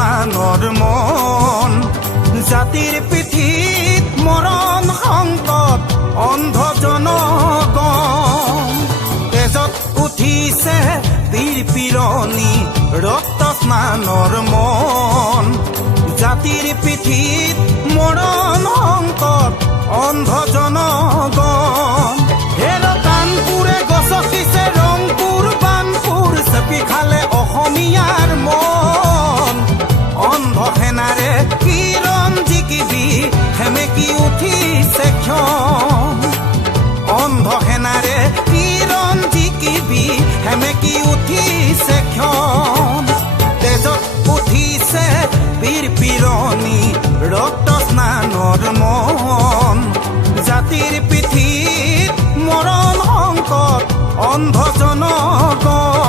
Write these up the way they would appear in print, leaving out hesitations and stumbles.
স্নানৰ মন জাতিৰ পিঠিত মৰণ সংকট অন্ধ জনগণ তেজত উঠিছে বীৰ পিৰণি ৰক্ত স্নানৰ মন জাতিৰ পিঠিত মৰণ সংকট অন্ধ জনগণ হেলো কানপুৰে গছকিছে ৰংপুৰ বানপুৰ চেপি খালে অসমীয়াৰ মন অন্ধ সেনাৰে কিৰণ জিকিবি সেমেকি উঠিছে ক্ষণ অন্ধ সেনাৰে কিৰণ জিকিবি সেমেকি উঠিছে ক্ষণ তেজত উঠিছে বীৰ পিৰণি ৰক্ত স্নানৰ মন জাতিৰ পিঠিত মৰণ সংকট অন্ধ জনগণ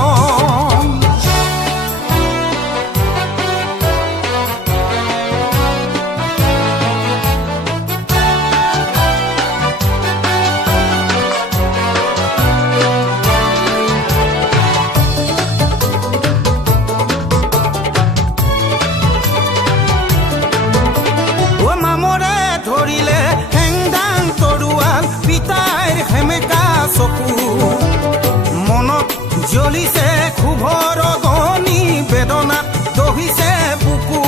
মনত জ্বলিছে ক্ষোভৰ অগ্নি বেদনাত দহিছে বুকু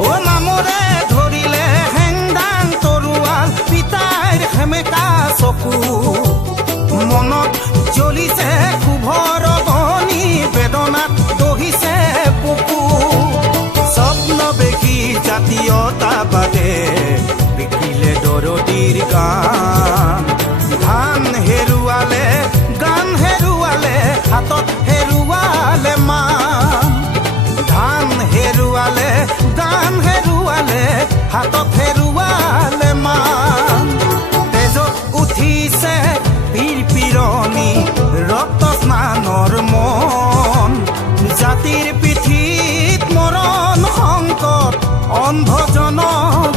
ও নামৰে ধৰিলে হেংদাং তৰোৱাল পিতাইৰ সেমেকা চকু মনত জ্বলিছে ক্ষোভৰ অগ্নি বেদনাত দহিছে বুকু স্বপ্ন দেখি জাতীয়তাবাদে বিকিলে দৰদীৰ গান ধান হেৰুৱালে গান হেৰুৱালে হাতত হেৰুৱালে মান ধান হেৰুৱালে গান হেৰুৱালে হাতত হেৰুৱালে মান তেজত উঠিছে বীৰ পিৰণি ৰক্ত স্নানৰ মন জাতিৰ পিঠিত মৰণ সংকট অন্ধ জনগণ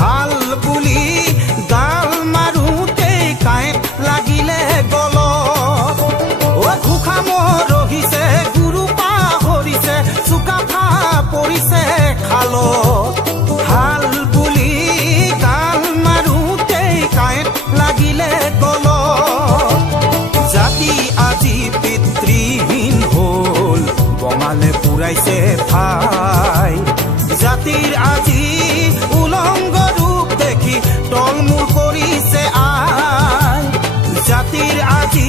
হাল বুলি গাল মাৰোঁতেই কাঁইট লাগিলে গলত অ ঘোষা মৰহিছে গুৰু পাহৰিছে চুকাফা পৰিছে খালত হাল বুলি গাল মাৰোঁতেই কাঁইট লাগিলে গলত জাতি আজি পিতৃহীন হ'ল বঙালে পুৰাইছে ঠাই জাতিৰ আজি উলংগ ৰূপ দেখি তলমূল কৰিছে আই জাতিৰ আজি